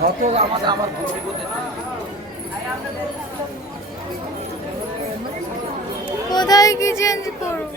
কত আমাদের আমার ভক্তি করতে কোথায় কি চেঞ্জ করব?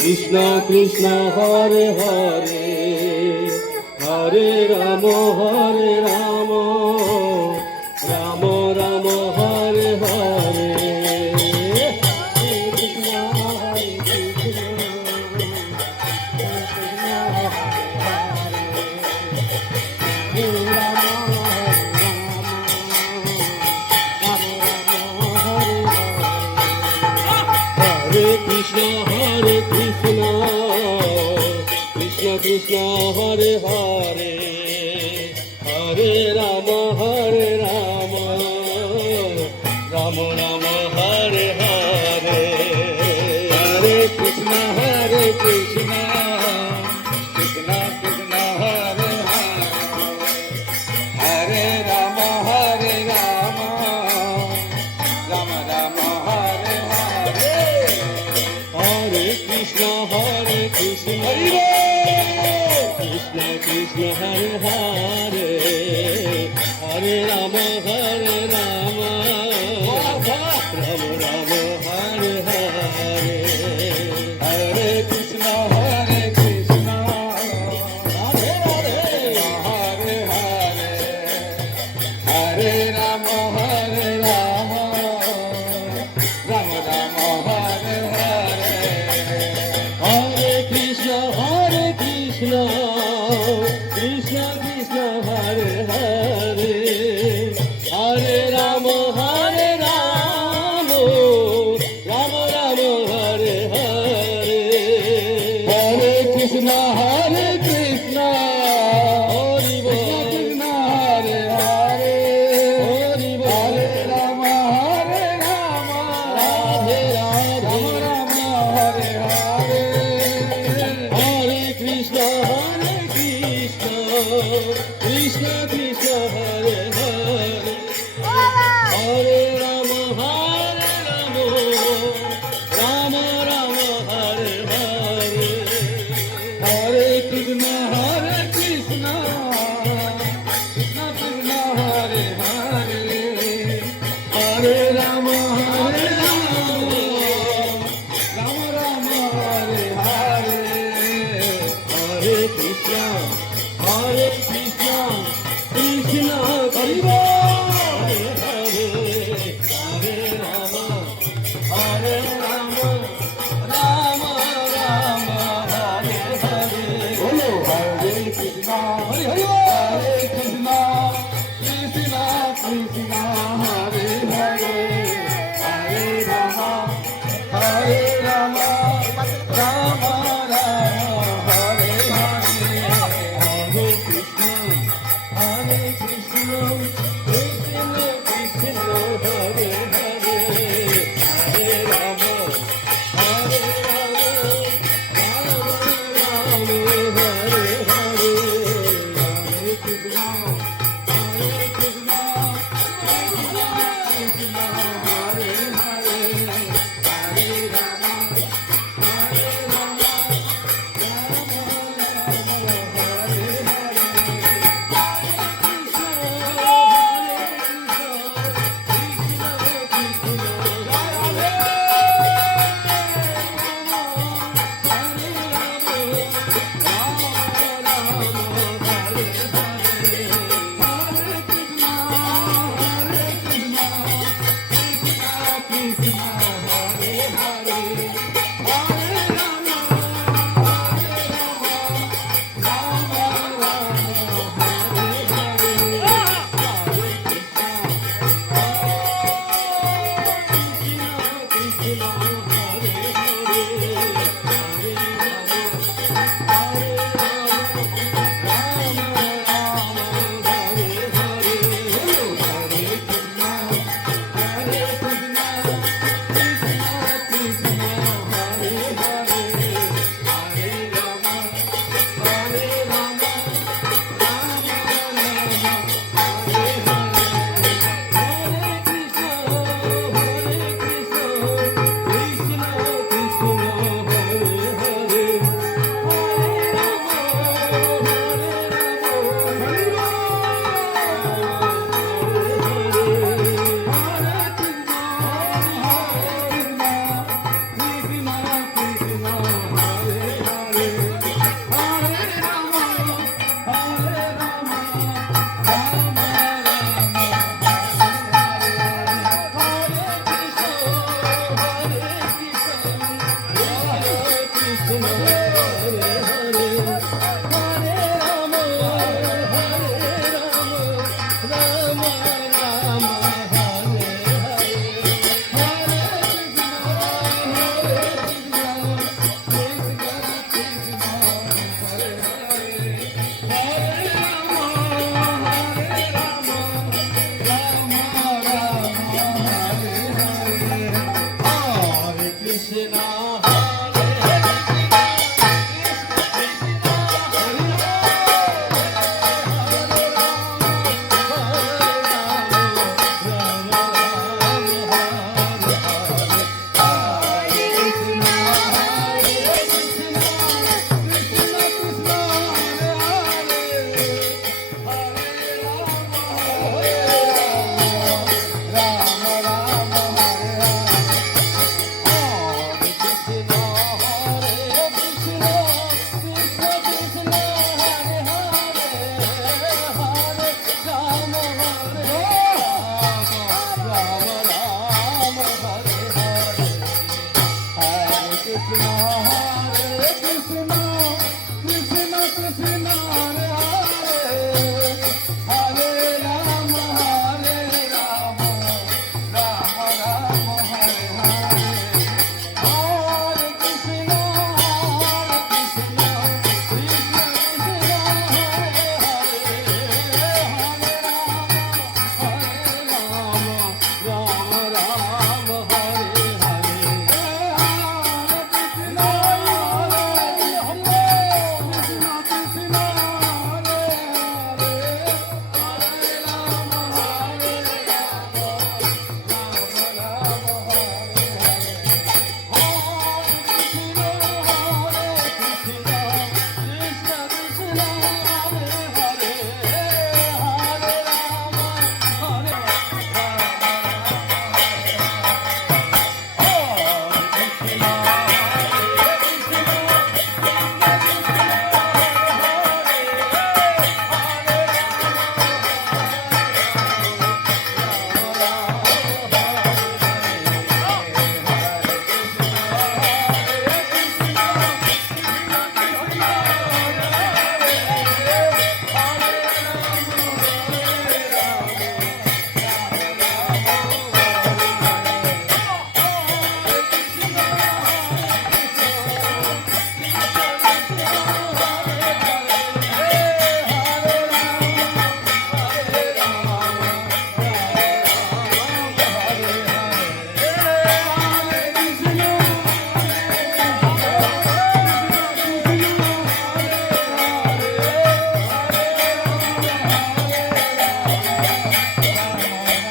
কৃষ্ণ কৃষ্ণ হরে হরে হরে রাম রাম রাম হরে হরে কৃষ্ণ কৃষ্ণ হরে হরে হরে রাম রাম রাম হরে হরে হরে কৃষ্ণ কৃষ্ণ কৃষ্ণ হরে হরে রাম রাম রাম হরে হরে হরে কৃষ্ণ কৃষ্ণ কৃষ্ণ হরে হরে হরে রাম রাম রাম হরে হরে হরে কৃষ্ণ হরে হরে হরে হরে হরে রাম রাম রাম হরে হরে হরে কৃষ্ণ কৃষ্ণ কৃষ্ণ কৃষ্ণ হরে হরে হরে রাম রাম রাম হরে হরে হরে কৃষ্ণ কৃষ্ণ হরি কৃষ্ণ হরে হরে হরি হরে রাম রাধে রাম রাম হরে হরে হরে কৃষ্ণ কৃষ্ণ কৃষ্ণ হরে হরে হরে রাম রাম রাম হরে হরে হরে কৃষ্ণ কৃষ্ণ কৃষ্ণ কৃষ্ণ হরে হরে হরে রাম রাম রাম হরে হরে হরে কৃষ্ণ কৃষ্ণ কৃষ্ণ হরে হরে হরে রাম রাম রাম রাম হরে হরে বলো হরে কৃষ্ণ হরে কৃষ্ণ কৃষ্ণ কৃষ্ণ হরে হরে হরে রাম রাম রাম হরে হরে হরে কৃষ্ণ কৃষ্ণ কৃষ্ণ হরে হরে হরে রাম রাম রাম হরে হরে হরে কৃষ্ণ কৃষ্ণ কৃষ্ণ হরে হরে হরে রাম Hare